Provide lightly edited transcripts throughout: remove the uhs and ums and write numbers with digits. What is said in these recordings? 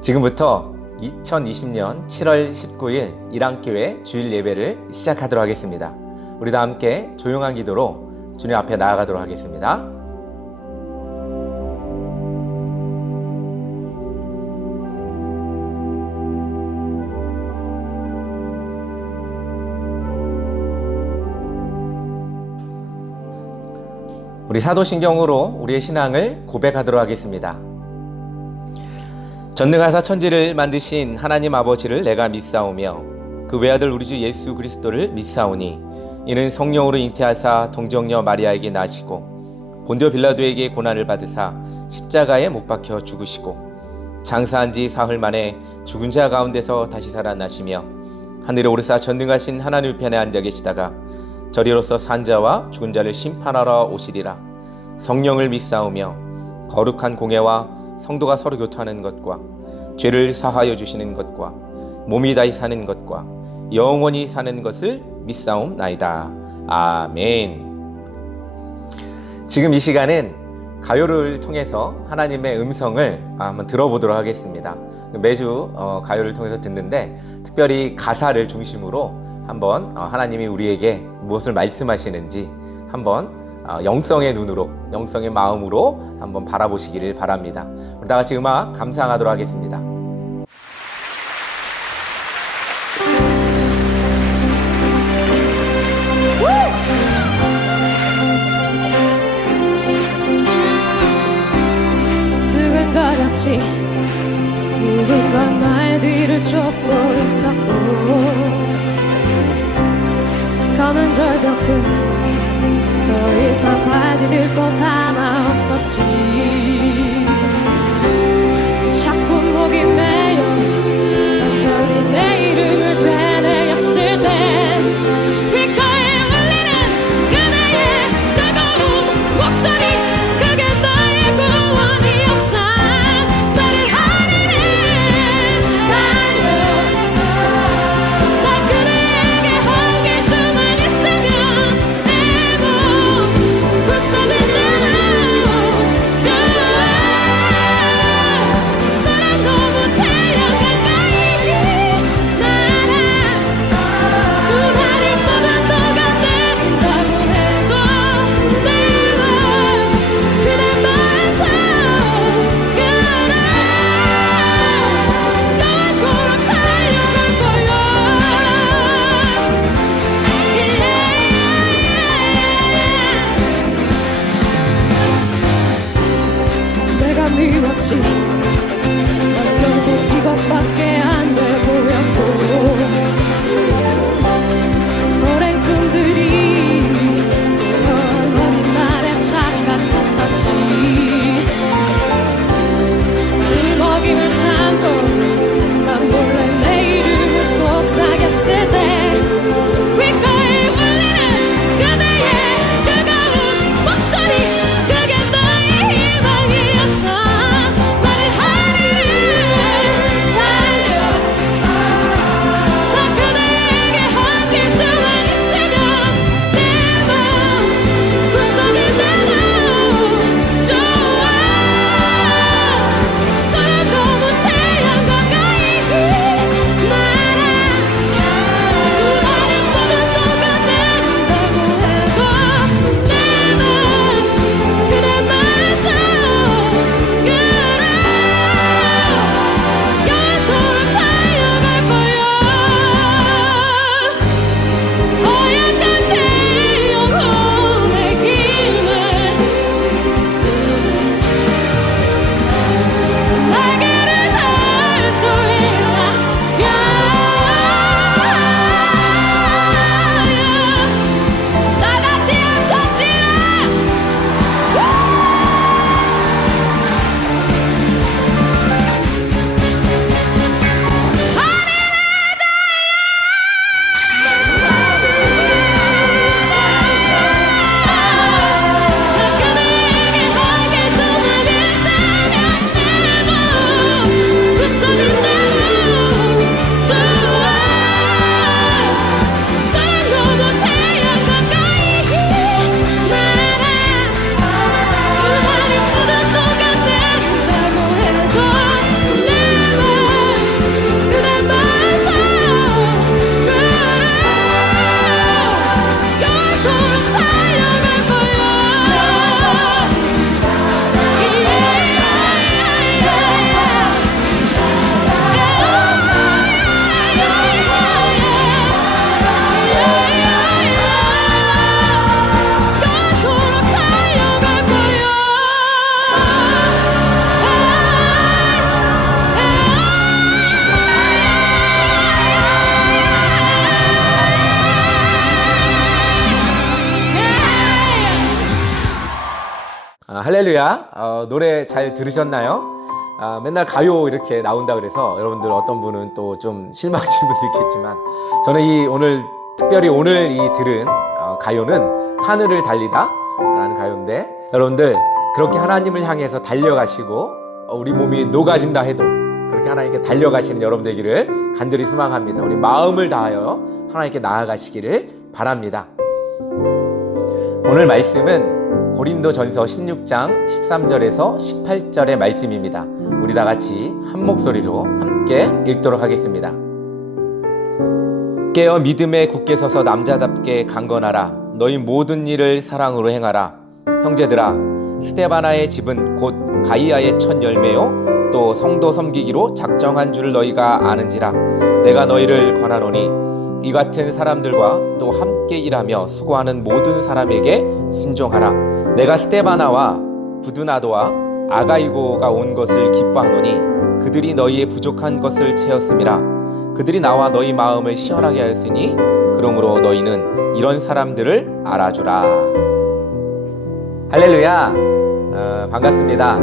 지금부터 2020년 7월 19일 일안교회 주일 예배를 시작하도록 하겠습니다. 우리 다 함께 조용한 기도로 주님 앞에 나아가도록 하겠습니다. 우리 사도신경으로 우리의 신앙을 고백하도록 하겠습니다. 전능하사 천지를 만드신 하나님 아버지를 내가 믿사오며 그 외아들 우리 주 예수 그리스도를 믿사오니 이는 성령으로 잉태하사 동정녀 마리아에게 나시고 본디오 빌라도에게 고난을 받으사 십자가에 못 박혀 죽으시고 장사한 지 사흘 만에 죽은 자 가운데서 다시 살아나시며 하늘에 오르사 전능하신 하나님 우편에 앉아 계시다가 저리로서 산 자와 죽은 자를 심판하러 오시리라. 성령을 믿사오며 거룩한 공예와 성도가 서로 교통하는 것과 죄를 사하여 주시는 것과 몸이 다시 사는 것과 영원히 사는 것을 믿사옵나이다. 아멘. 지금 이 시간은 가요를 통해서 하나님의 음성을 한번 들어보도록 하겠습니다. 매주 가요를 통해서 듣는데 특별히 가사를 중심으로 한번 하나님이 우리에게 무엇을 말씀하시는지 한번 영성의 눈으로, 영성의 마음으로 한번 바라보시기를 바랍니다. 우리 다 같이 음악 감상하도록 하겠습니다. 두근거렸지. 누군가 나의 뒤를 쫓고 있었고 검은 절벽 끝 더 이상 발 디딜 곳 하나 없었지. 자꾸 목이 메여 완전히 내 이름을 되뇌었을 때 귓가에 울리는 그대의 뜨거운 목소리, 그게 나의 구원이었어. 나를 하늘에 달려 나 그대에게 거기 수만 있으면 부서진다고 주 할렐루야. 노래 잘 들으셨나요? 맨날 가요 이렇게 나온다 그래서 여러분들 어떤 분은 또 좀 실망하시는 분도 있겠지만, 저는 오늘 특별히 오늘 들은 가요는 하늘을 달리다 라는 가요인데, 여러분들 그렇게 하나님을 향해서 달려가시고 우리 몸이 녹아진다 해도 그렇게 하나님께 달려가시는 여러분 되기를 간절히 소망합니다. 우리 마음을 다하여 하나님께 나아가시기를 바랍니다. 오늘 말씀은 고린도전서 16장 13절에서 18절의 말씀입니다. 우리 다 같이 한 목소리로 함께 읽도록 하겠습니다. 깨어 믿음에 굳게 서서 남자답게 강건하라. 너희 모든 일을 사랑으로 행하라. 형제들아, 스데바나의 집은 곧 가이아의 첫 열매요 또 성도 섬기기로 작정한 줄 너희가 아는지라. 내가 너희를 권하노니 이 같은 사람들과 또 함께 일하며 수고하는 모든 사람에게 순종하라. 내가 스데바나와 부드나도와 아가이고가 온 것을 기뻐하노니 그들이 너희의 부족한 것을 채웠음이라. 그들이 나와 너희 마음을 시원하게 하였으니 그러므로 너희는 이런 사람들을 알아주라. 할렐루야. 반갑습니다.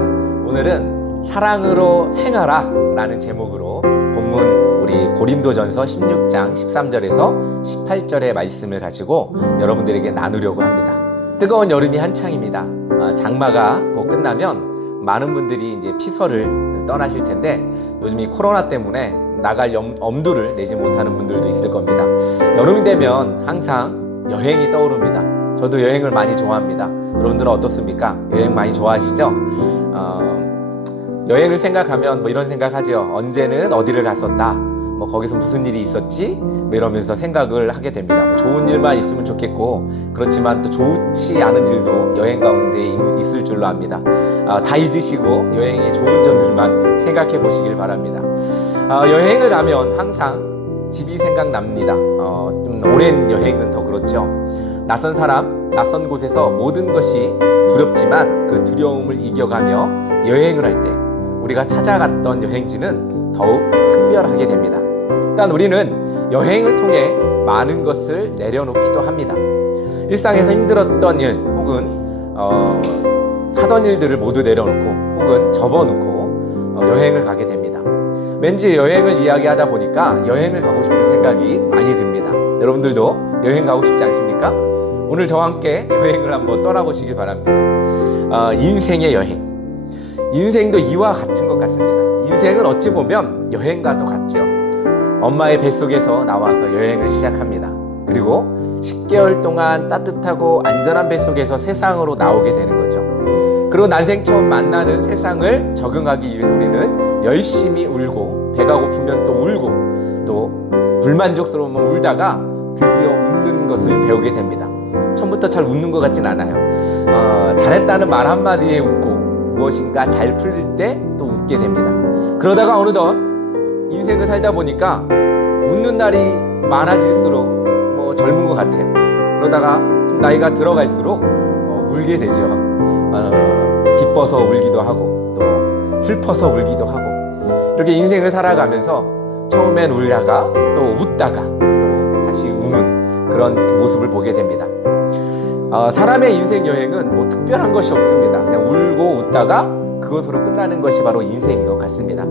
오늘은 사랑으로 행하라 라는 제목으로 본문 우리 고린도전서 16장 13절에서 18절의 말씀을 가지고 여러분들에게 나누려고 합니다. 뜨거운 여름이 한창입니다. 장마가 곧 끝나면 많은 분들이 이제 피서를 떠나실 텐데, 요즘 이 코로나 때문에 나갈 엄두를 내지 못하는 분들도 있을 겁니다. 여름이 되면 항상 여행이 떠오릅니다. 저도 여행을 많이 좋아합니다. 여러분들은 어떻습니까? 여행 많이 좋아하시죠? 여행을 생각하면 뭐 이런 생각하죠. 언제는 어디를 갔었다, 뭐 거기서 무슨 일이 있었지, 뭐 이러면서 생각을 하게 됩니다. 뭐 좋은 일만 있으면 좋겠고, 그렇지만 또 좋지 않은 일도 여행 가운데 있을 줄로 압니다. 다 잊으시고 여행의 좋은 점들만 생각해 보시길 바랍니다. 여행을 가면 항상 집이 생각납니다. 좀 오랜 여행은 더 그렇죠. 낯선 사람, 낯선 곳에서 모든 것이 두렵지만 그 두려움을 이겨가며 여행을 할 때 우리가 찾아갔던 여행지는 더욱 특별하게 됩니다. 일단 우리는 여행을 통해 많은 것을 내려놓기도 합니다. 일상에서 힘들었던 일 혹은 하던 일들을 모두 내려놓고 혹은 접어놓고 여행을 가게 됩니다. 왠지 여행을 이야기하다 보니까 여행을 가고 싶은 생각이 많이 듭니다. 여러분들도 여행 가고 싶지 않습니까? 오늘 저와 함께 여행을 한번 떠나보시길 바랍니다. 인생의 여행. 인생도 이와 같은 것 같습니다. 인생은 어찌 보면 여행과도 같죠. 엄마의 뱃속에서 나와서 여행을 시작합니다. 그리고 10개월 동안 따뜻하고 안전한 뱃속에서 세상으로 나오게 되는 거죠. 그리고 난생 처음 만나는 세상을 적응하기 위해 우리는 열심히 울고, 배가 고프면 또 울고, 또 불만족스러우면 울다가 드디어 웃는 것을 배우게 됩니다. 처음부터 잘 웃는 것 같진 않아요. 잘했다는 말 한마디에 웃고, 무엇인가 잘 풀릴 때 또 웃게 됩니다. 그러다가 어느덧 인생을 살다 보니까 웃는 날이 많아질수록 뭐 젊은 것 같아요. 그러다가 좀 나이가 들어갈수록 울게 되죠. 기뻐서 울기도 하고 또 슬퍼서 울기도 하고, 이렇게 인생을 살아가면서 처음엔 울다가 또 웃다가 또 다시 우는 그런 모습을 보게 됩니다. 사람의 인생 여행은 뭐 특별한 것이 없습니다. 그냥 울고 웃다가 그것으로 끝나는 것이 바로 인생인 것 같습니다.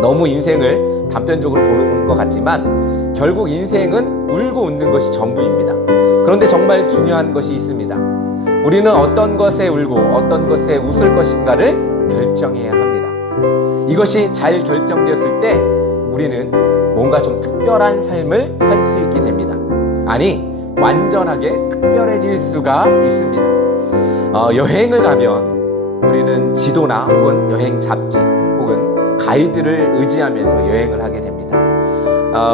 너무 인생을 단편적으로 보는 것 같지만 결국 인생은 울고 웃는 것이 전부입니다. 그런데 정말 중요한 것이 있습니다. 우리는 어떤 것에 울고 어떤 것에 웃을 것인가를 결정해야 합니다. 이것이 잘 결정되었을 때 우리는 뭔가 좀 특별한 삶을 살 수 있게 됩니다. 아니, 완전하게 특별해질 수가 있습니다. 여행을 가면 우리는 지도나 혹은 여행 잡지 혹은 가이드를 의지하면서 여행을 하게 됩니다.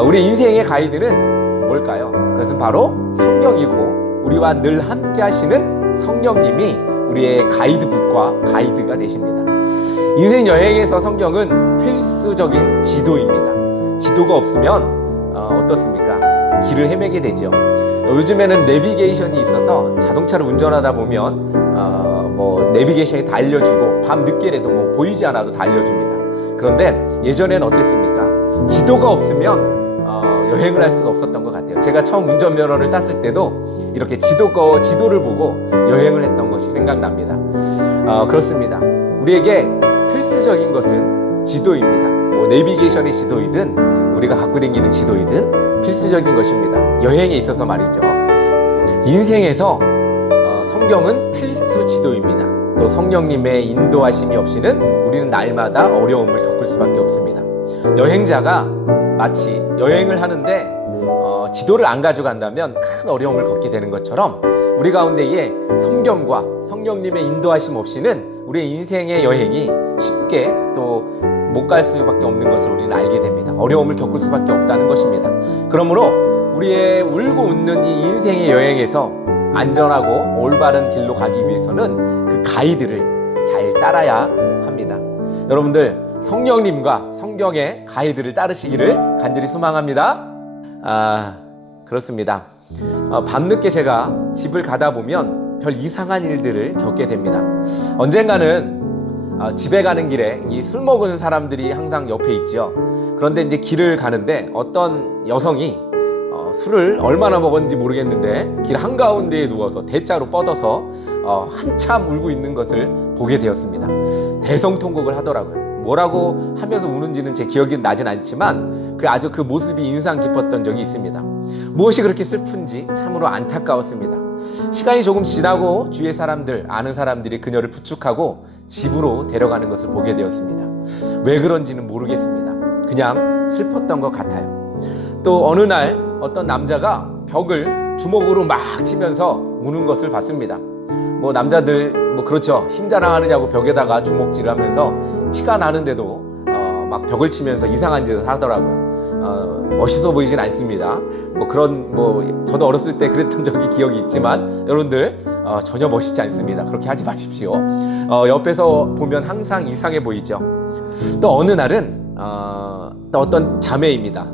우리 인생의 가이드는 뭘까요? 그것은 바로 성경이고, 우리와 늘 함께 하시는 성령님이 우리의 가이드북과 가이드가 되십니다. 인생 여행에서 성경은 필수적인 지도입니다. 지도가 없으면 어떻습니까? 길을 헤매게 되죠. 요즘에는 내비게이션이 있어서 자동차를 운전하다 보면 뭐 내비게이션이 다 알려주고 밤 늦게라도 뭐 보이지 않아도 다 알려줍니다. 그런데 예전에는 어땠습니까? 지도가 없으면 여행을 할 수가 없었던 것 같아요. 제가 처음 운전면허를 땄을 때도 이렇게 지도를 보고 여행을 했던 것이 생각납니다. 그렇습니다. 우리에게 필수적인 것은 지도입니다. 뭐 내비게이션의 지도이든 우리가 갖고 다니는 지도이든 필수적인 것입니다. 여행에 있어서 말이죠. 인생에서 성경은 필수 지도입니다. 또 성령님의 인도하심이 없이는 우리는 날마다 어려움을 겪을 수밖에 없습니다. 여행자가 마치 여행을 하는데 지도를 안 가져간다면 큰 어려움을 겪게 되는 것처럼 우리 가운데에 성경과 성령님의 인도하심 없이는 우리의 인생의 여행이 쉽게 또 못 갈 수밖에 없는 것을 우리는 알게 됩니다. 어려움을 겪을 수밖에 없다는 것입니다. 그러므로 우리의 울고 웃는 이 인생의 여행에서 안전하고 올바른 길로 가기 위해서는 그 가이드를 잘 따라야 합니다. 여러분들 성령님과 성경의 가이드를 따르시기를 간절히 소망합니다. 그렇습니다. 밤늦게 제가 집을 가다 보면 별 이상한 일들을 겪게 됩니다. 언젠가는 집에 가는 길에 이 술 먹은 사람들이 항상 옆에 있죠. 그런데 이제 길을 가는데 어떤 여성이 술을 얼마나 먹었는지 모르겠는데 길 한가운데에 누워서 대자로 뻗어서 한참 울고 있는 것을 보게 되었습니다. 대성통곡을 하더라고요. 뭐라고 하면서 우는지는 제 기억이 나진 않지만 아주 그 모습이 인상 깊었던 적이 있습니다. 무엇이 그렇게 슬픈지 참으로 안타까웠습니다. 시간이 조금 지나고 주위의 사람들, 아는 사람들이 그녀를 부축하고 집으로 데려가는 것을 보게 되었습니다. 왜 그런지는 모르겠습니다. 그냥 슬펐던 것 같아요. 또 어느 날 어떤 남자가 벽을 주먹으로 막 치면서 우는 것을 봤습니다. 뭐 남자들 그렇죠. 힘 자랑하느냐고 벽에다가 주먹질을 하면서 피가 나는데도 막 벽을 치면서 이상한 짓을 하더라고요. 멋있어 보이진 않습니다. 저도 어렸을 때 그랬던 적이 기억이 있지만 여러분들 전혀 멋있지 않습니다. 그렇게 하지 마십시오. 옆에서 보면 항상 이상해 보이죠. 또 어느 날은 또 어떤 자매입니다.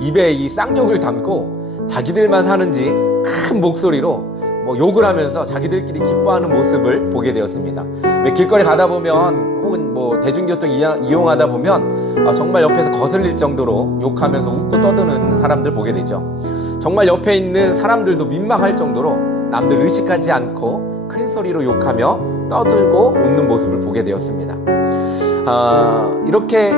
입에 이 쌍욕을 담고 자기들만 사는지 큰 목소리로 욕을 하면서 자기들끼리 기뻐하는 모습을 보게 되었습니다. 왜 길거리 가다 보면 혹은 대중교통 이용하다 보면 정말 옆에서 거슬릴 정도로 욕하면서 웃고 떠드는 사람들 보게 되죠. 정말 옆에 있는 사람들도 민망할 정도로 남들 의식하지 않고 큰 소리로 욕하며 떠들고 웃는 모습을 보게 되었습니다. 이렇게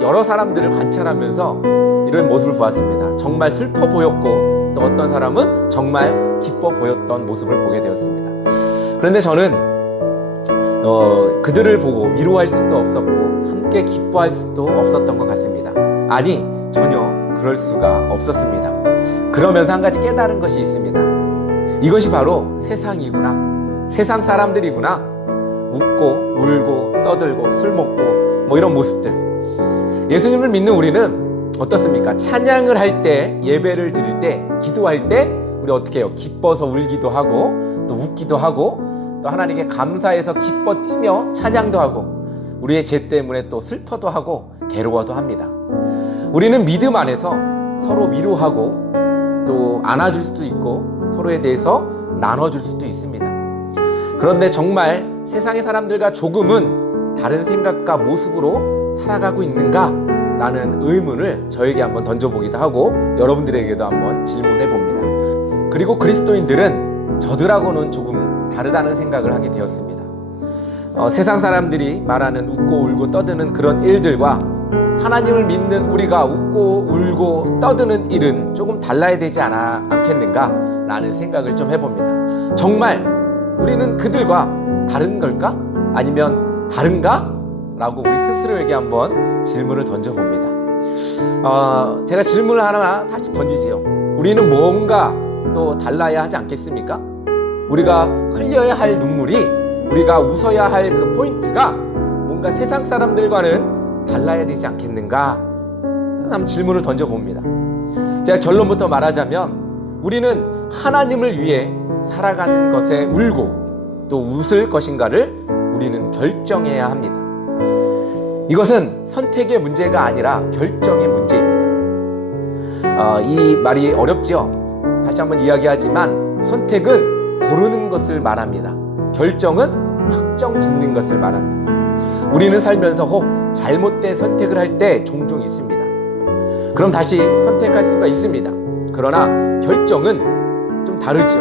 여러 사람들을 관찰하면서 이런 모습을 보았습니다. 정말 슬퍼 보였고 또 어떤 사람은 정말 기뻐 보였던 모습을 보게 되었습니다. 그런데 저는 그들을 보고 위로할 수도 없었고 함께 기뻐할 수도 없었던 것 같습니다. 아니, 전혀 그럴 수가 없었습니다. 그러면서 한 가지 깨달은 것이 있습니다. 이것이 바로 세상이구나, 세상 사람들이구나. 웃고 울고 떠들고 술 먹고 이런 모습들. 예수님을 믿는 우리는 어떻습니까? 찬양을 할 때, 예배를 드릴 때, 기도할 때 우리 어떻게 해요? 기뻐서 울기도 하고 또 웃기도 하고 또 하나님께 감사해서 기뻐 뛰며 찬양도 하고 우리의 죄 때문에 또 슬퍼도 하고 괴로워도 합니다. 우리는 믿음 안에서 서로 위로하고 또 안아줄 수도 있고 서로에 대해서 나눠줄 수도 있습니다. 그런데 정말 세상의 사람들과 조금은 다른 생각과 모습으로 살아가고 있는가? 라는 의문을 저에게 한번 던져보기도 하고 여러분들에게도 한번 질문해 봅니다. 그리고 그리스도인들은 저들하고는 조금 다르다는 생각을 하게 되었습니다. 세상 사람들이 말하는 웃고 울고 떠드는 그런 일들과 하나님을 믿는 우리가 웃고 울고 떠드는 일은 조금 달라야 되지 않겠는가? 라는 생각을 좀 해봅니다. 정말 우리는 그들과 다른 걸까? 아니면 다른가? 라고 우리 스스로에게 한번 질문을 던져봅니다. 제가 질문을 하나 다시 던지지요. 우리는 뭔가 또 달라야 하지 않겠습니까? 우리가 흘려야 할 눈물이, 우리가 웃어야 할 그 포인트가 뭔가 세상 사람들과는 달라야 되지 않겠는가? 한번 질문을 던져봅니다. 제가 결론부터 말하자면 우리는 하나님을 위해 살아가는 것에 울고 또 웃을 것인가를 우리는 결정해야 합니다. 이것은 선택의 문제가 아니라 결정의 문제입니다. 이 말이 어렵지요? 다시 한번 이야기하지만 선택은 고르는 것을 말합니다. 결정은 확정 짓는 것을 말합니다. 우리는 살면서 혹 잘못된 선택을 할 때 종종 있습니다. 그럼 다시 선택할 수가 있습니다. 그러나 결정은 좀 다르죠.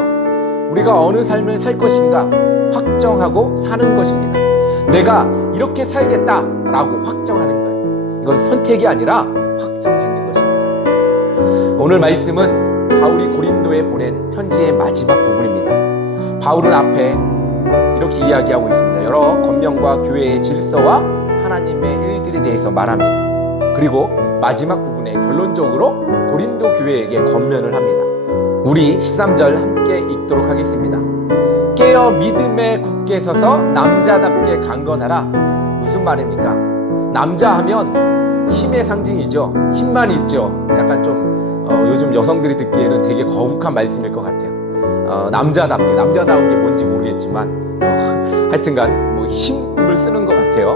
우리가 어느 삶을 살 것인가 확정하고 사는 것입니다. 내가 이렇게 살겠다라고 확정하는 거예요. 이건 선택이 아니라 확정 짓는 것입니다. 오늘 말씀은 바울이 고린도에 보낸 편지의 마지막 부분입니다. 바울은 앞에 이렇게 이야기하고 있습니다. 여러 권면과 교회의 질서와 하나님의 일들에 대해서 말합니다. 그리고 마지막 부분에 결론적으로 고린도 교회에게 권면을 합니다. 우리 13절 함께 읽도록 하겠습니다. 깨어 믿음에 굳게 서서 남자답게 강건하라. 무슨 말입니까? 남자 하면 힘의 상징이죠. 힘만 있죠. 약간 좀 요즘 여성들이 듣기에는 되게 거북한 말씀일 것 같아요. 남자답게, 남자다운 게 뭔지 모르겠지만 하여튼간 뭐 힘을 쓰는 것 같아요.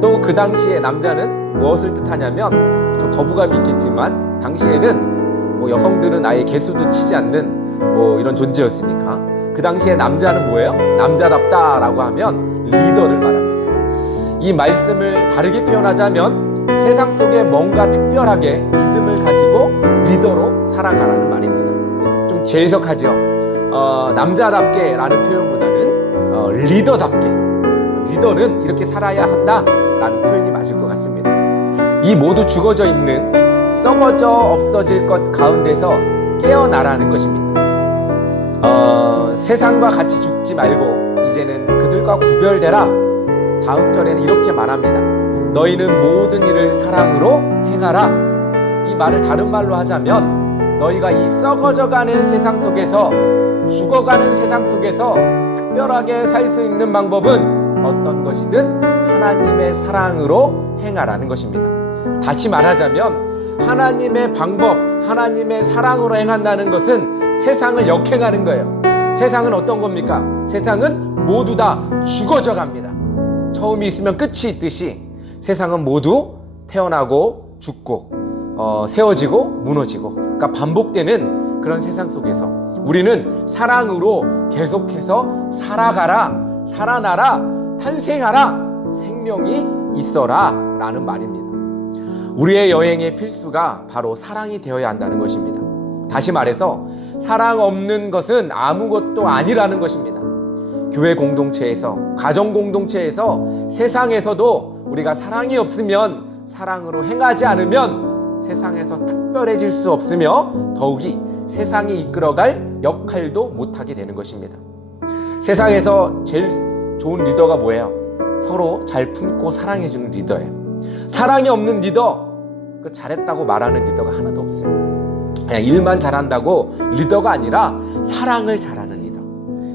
또 그 당시에 남자는 무엇을 뜻하냐면 좀 거부감이 있겠지만 당시에는 뭐 여성들은 아예 개수도 치지 않는 뭐 이런 존재였으니까 그 당시에 남자는 뭐예요? 남자답다라고 하면 리더를 말합니다. 이 말씀을 다르게 표현하자면 세상 속에 뭔가 특별하게 믿음을 가지고 리더로 살아가라는 말입니다. 좀 재해석하죠. 남자답게 라는 표현보다는 리더답게, 리더는 이렇게 살아야 한다 라는 표현이 맞을 것 같습니다. 이 모두 죽어져 있는 썩어져 없어질 것 가운데서 깨어나라는 것입니다. 세상과 같이 죽지 말고 이제는 그들과 구별되라. 다음 절에는 이렇게 말합니다. 너희는 모든 일을 사랑으로 행하라. 이 말을 다른 말로 하자면 너희가 이 썩어져가는 세상 속에서, 죽어가는 세상 속에서 특별하게 살 수 있는 방법은 어떤 것이든 하나님의 사랑으로 행하라는 것입니다. 다시 말하자면 하나님의 방법, 하나님의 사랑으로 행한다는 것은 세상을 역행하는 거예요. 세상은 어떤 겁니까? 세상은 모두 다 죽어져 갑니다. 처음이 있으면 끝이 있듯이 세상은 모두 태어나고 죽고 세워지고 무너지고, 그러니까 반복되는 그런 세상 속에서 우리는 사랑으로 계속해서 살아가라, 살아나라, 탄생하라, 생명이 있어라 라는 말입니다. 우리의 여행의 필수가 바로 사랑이 되어야 한다는 것입니다. 다시 말해서 사랑 없는 것은 아무것도 아니라는 것입니다. 교회 공동체에서, 가정 공동체에서, 세상에서도 우리가 사랑이 없으면, 사랑으로 행하지 않으면 세상에서 특별해질 수 없으며 더욱이 세상이 이끌어갈 역할도 못하게 되는 것입니다. 세상에서 제일 좋은 리더가 뭐예요? 서로 잘 품고 사랑해주는 리더예요. 사랑이 없는 리더, 잘했다고 말하는 리더가 하나도 없어요. 그냥 일만 잘한다고 리더가 아니라 사랑을 잘하는 리더,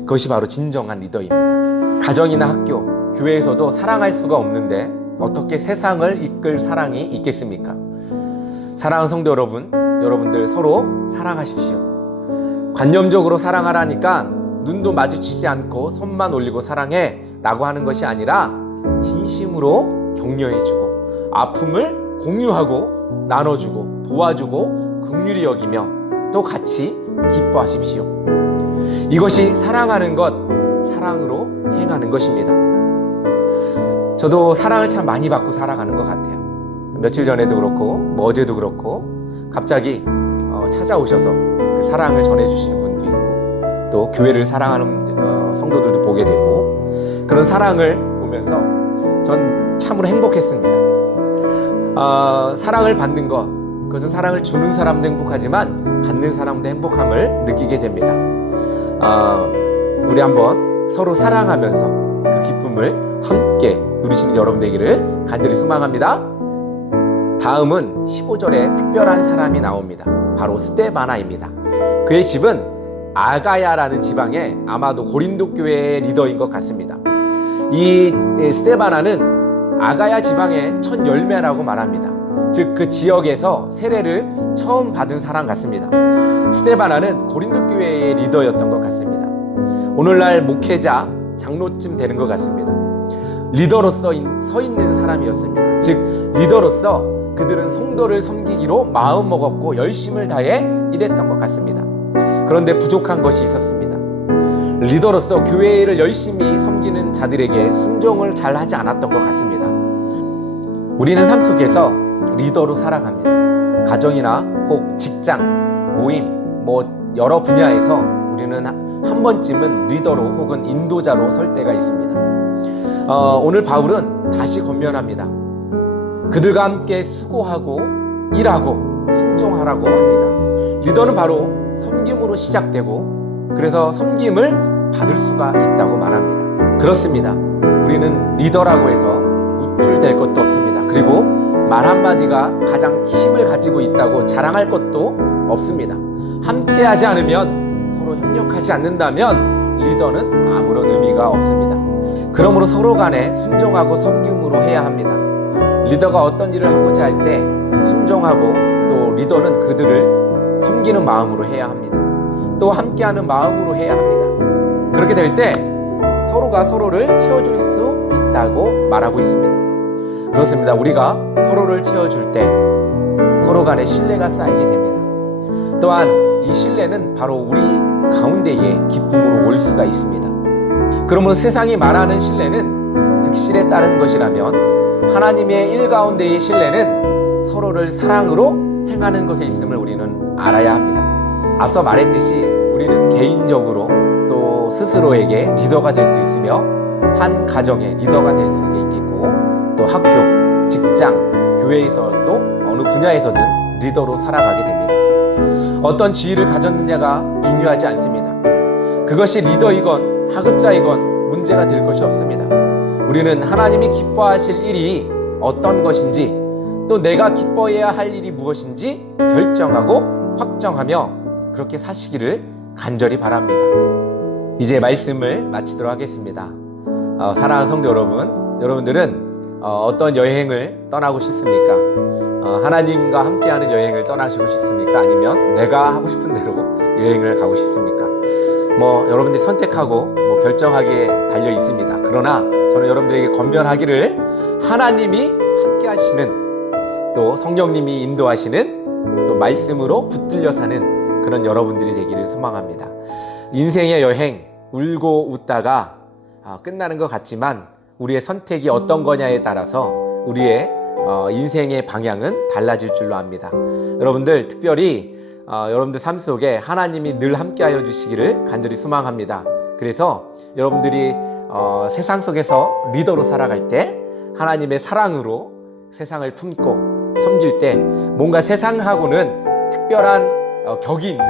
그것이 바로 진정한 리더입니다. 가정이나 학교, 교회에서도 사랑할 수가 없는데 어떻게 세상을 이끌 사랑이 있겠습니까? 사랑하는 성도 여러분, 여러분들 서로 사랑하십시오. 관념적으로 사랑하라니까 눈도 마주치지 않고 손만 올리고 사랑해 라고 하는 것이 아니라 진심으로 격려해주고 아픔을 공유하고 나눠주고 도와주고 긍휼히 여기며 또 같이 기뻐하십시오. 이것이 사랑하는 것, 사랑으로 행하는 것입니다. 저도 사랑을 참 많이 받고 살아가는 것 같아요. 며칠 전에도 그렇고 어제도 그렇고 갑자기 찾아오셔서 그 사랑을 전해주시는 분도 있고 또 교회를 사랑하는 성도들도 보게 되고, 그런 사랑을 보면서 전 참으로 행복했습니다. 사랑을 받는 것, 그것은 사랑을 주는 사람도 행복하지만 받는 사람도 행복함을 느끼게 됩니다. 우리 한번 서로 사랑하면서 그 기쁨을 함께 누리시는 여러분 되기를 간절히 소망합니다. 다음은 15절에 특별한 사람이 나옵니다. 바로 스데바나입니다. 그의 집은 아가야라는 지방의 아마도 고린도 교회의 리더인 것 같습니다. 이 스데바나는 아가야 지방의 첫 열매라고 말합니다. 즉 그 지역에서 세례를 처음 받은 사람 같습니다. 스데바나는 고린도 교회의 리더였던 것 같습니다. 오늘날 목회자, 장로쯤 되는 것 같습니다. 리더로서 서 있는 사람이었습니다. 즉 리더로서 그들은 성도를 섬기기로 마음먹었고 열심을 다해 일했던 것 같습니다. 그런데 부족한 것이 있었습니다. 리더로서 교회를 열심히 섬기는 자들에게 순종을 잘 하지 않았던 것 같습니다. 우리는 삶 속에서 리더로 살아갑니다. 가정이나 혹 직장, 모임, 여러 분야에서 우리는 한 번쯤은 리더로 혹은 인도자로 설 때가 있습니다. 오늘 바울은 다시 권면합니다. 그들과 함께 수고하고 일하고 순종하라고 합니다. 리더는 바로 섬김으로 시작되고 그래서 섬김을 받을 수가 있다고 말합니다. 그렇습니다. 우리는 리더라고 해서 우쭐댈 것도 없습니다. 그리고 말 한마디가 가장 힘을 가지고 있다고 자랑할 것도 없습니다. 함께 하지 않으면, 서로 협력하지 않는다면 리더는 아무런 의미가 없습니다. 그러므로 서로 간에 순종하고 섬김으로 해야 합니다. 리더가 어떤 일을 하고자 할 때 순종하고 또 리더는 그들을 섬기는 마음으로 해야 합니다. 또 함께하는 마음으로 해야 합니다. 그렇게 될 때 서로가 서로를 채워줄 수 있다고 말하고 있습니다. 그렇습니다. 우리가 서로를 채워줄 때 서로 간에 신뢰가 쌓이게 됩니다. 또한 이 신뢰는 바로 우리 가운데에 기쁨으로 올 수가 있습니다. 그러므로 세상이 말하는 신뢰는 득실에 따른 것이라면 하나님의 일 가운데의 신뢰는 서로를 사랑으로 행하는 것에 있음을 우리는 알아야 합니다. 앞서 말했듯이 우리는 개인적으로 또 스스로에게 리더가 될 수 있으며 한 가정의 리더가 될 수 있겠고 또 학교, 직장, 교회에서도 어느 분야에서든 리더로 살아가게 됩니다. 어떤 지위를 가졌느냐가 중요하지 않습니다. 그것이 리더이건 하급자이건 문제가 될 것이 없습니다. 우리는 하나님이 기뻐하실 일이 어떤 것인지 또 내가 기뻐해야 할 일이 무엇인지 결정하고 확정하며 그렇게 사시기를 간절히 바랍니다. 이제 말씀을 마치도록 하겠습니다. 사랑하는 성도 여러분, 여러분들은 어떤 여행을 떠나고 싶습니까? 하나님과 함께하는 여행을 떠나시고 싶습니까? 아니면 내가 하고 싶은 대로 여행을 가고 싶습니까? 여러분들이 선택하고 결정하기에 달려 있습니다. 그러나 저는 여러분들에게 권면하기를 하나님이 함께 하시는 또 성령님이 인도하시는 또 말씀으로 붙들려 사는 그런 여러분들이 되기를 소망합니다. 인생의 여행, 울고 웃다가 끝나는 것 같지만 우리의 선택이 어떤 거냐에 따라서 우리의 인생의 방향은 달라질 줄로 압니다. 여러분들 특별히 여러분들 삶 속에 하나님이 늘 함께하여 주시기를 간절히 소망합니다. 그래서 여러분들이 세상 속에서 리더로 살아갈 때 하나님의 사랑으로 세상을 품고 섬길 때 뭔가 세상하고는 특별한 격이 있는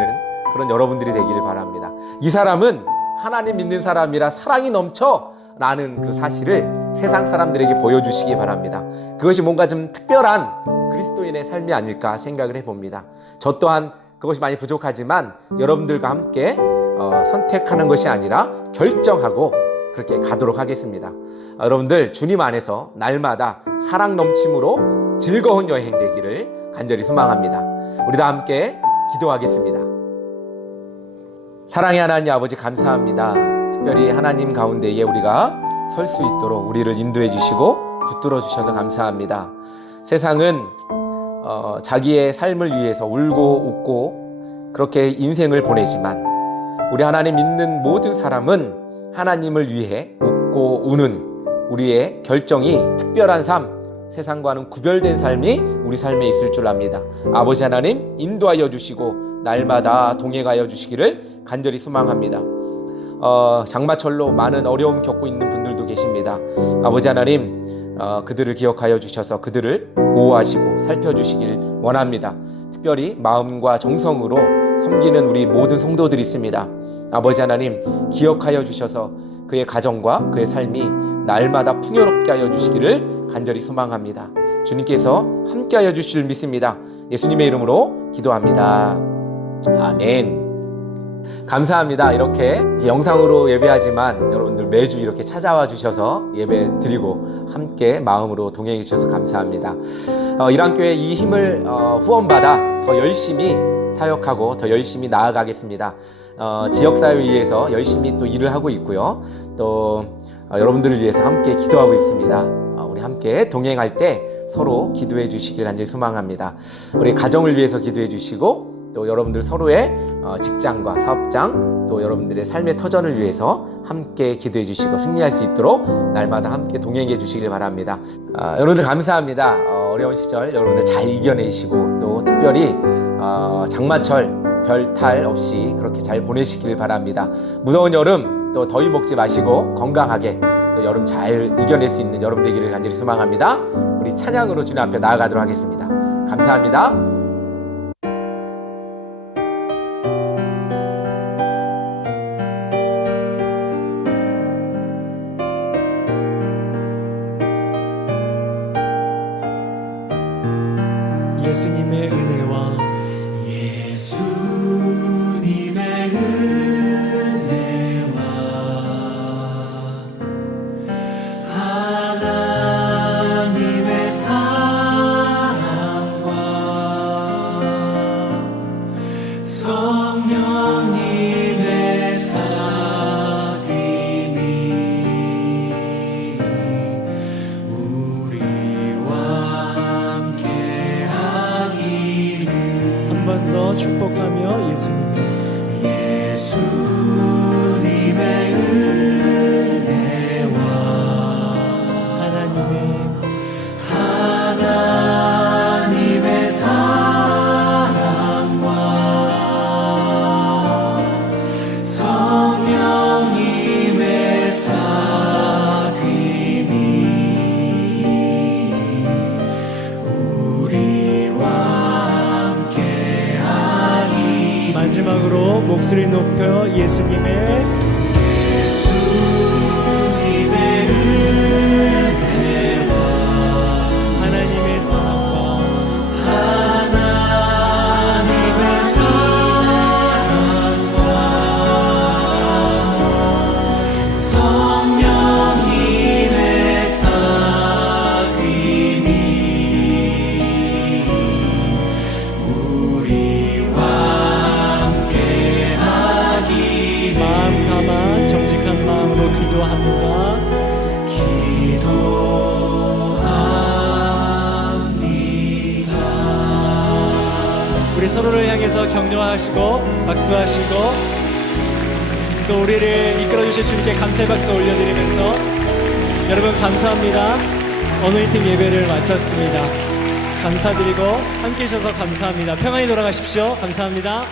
그런 여러분들이 되기를 바랍니다. 이 사람은 하나님 믿는 사람이라 사랑이 넘쳐 라는 그 사실을 세상 사람들에게 보여주시기 바랍니다. 그것이 뭔가 좀 특별한 그리스도인의 삶이 아닐까 생각을 해봅니다. 저 또한 그것이 많이 부족하지만 여러분들과 함께 선택하는 것이 아니라 결정하고 그렇게 가도록 하겠습니다. 여러분들 주님 안에서 날마다 사랑 넘침으로 즐거운 여행 되기를 간절히 소망합니다. 우리 다 함께 기도하겠습니다. 사랑의 하나님 아버지 감사합니다. 특별히 하나님 가운데에 우리가 설 수 있도록 우리를 인도해 주시고 붙들어 주셔서 감사합니다. 세상은 자기의 삶을 위해서 울고 웃고 그렇게 인생을 보내지만 우리 하나님 믿는 모든 사람은 하나님을 위해 웃고 우는 우리의 결정이 특별한 삶, 세상과는 구별된 삶이 우리 삶에 있을 줄 압니다. 아버지 하나님 인도하여 주시고 날마다 동행하여 주시기를 간절히 소망합니다. 장마철로 많은 어려움 겪고 있는 분들도 계십니다. 아버지 하나님 그들을 기억하여 주셔서 그들을 보호하시고 살펴주시길 원합니다. 특별히 마음과 정성으로 섬기는 우리 모든 성도들이 있습니다. 아버지 하나님 기억하여 주셔서 그의 가정과 그의 삶이 날마다 풍요롭게 하여 주시기를 간절히 소망합니다. 주님께서 함께하여 주실 줄 믿습니다. 예수님의 이름으로 기도합니다. 아멘. 감사합니다. 이렇게 영상으로 예배하지만 여러분들 매주 이렇게 찾아와 주셔서 예배 드리고 함께 마음으로 동행해 주셔서 감사합니다. 이랑교회 이 힘을 후원받아 더 열심히 사역하고 더 열심히 나아가겠습니다. 지역사회를 위해서 열심히 또 일을 하고 있고요. 또 여러분들을 위해서 함께 기도하고 있습니다. 우리 함께 동행할 때 서로 기도해 주시길 간절히 소망합니다. 우리 가정을 위해서 기도해 주시고 또 여러분들 서로의 직장과 사업장 또 여러분들의 삶의 터전을 위해서 함께 기도해 주시고 승리할 수 있도록 날마다 함께 동행해 주시길 바랍니다. 여러분들 감사합니다. 어려운 시절 여러분들 잘 이겨내시고 또 특별히 장마철 별 탈 없이 그렇게 잘 보내시길 바랍니다. 무더운 여름 또 더위 먹지 마시고 건강하게 또 여름 잘 이겨낼 수 있는 여름 되기를 간절히 소망합니다. 우리 찬양으로 주님 앞에 나아가도록 하겠습니다. 감사합니다. 예수님의 은혜와 하나님의 사랑과 성령님의 사귐이 우리와 함께하기를. 한 번 더 축복하며 예수님의 은혜와 하나님의 사랑과 성령님의 사귐이 우리와 함께하기. 마지막으로 목소리 높여 예수님의 은혜와 하나님의 사랑과 하나님의 사랑과 성령님의 사귐이 우리와 함께하기를. 마음 담아 정직한 마음으로 기도합니다. 우리 서로를 향해서 격려하시고 박수하시고 또 우리를 이끌어주실 주님께 감사의 박수 올려드리면서 여러분 감사합니다. 어노인팅 예배를 마쳤습니다. 감사드리고 함께 해주셔서 감사합니다. 평안히 돌아가십시오. 감사합니다.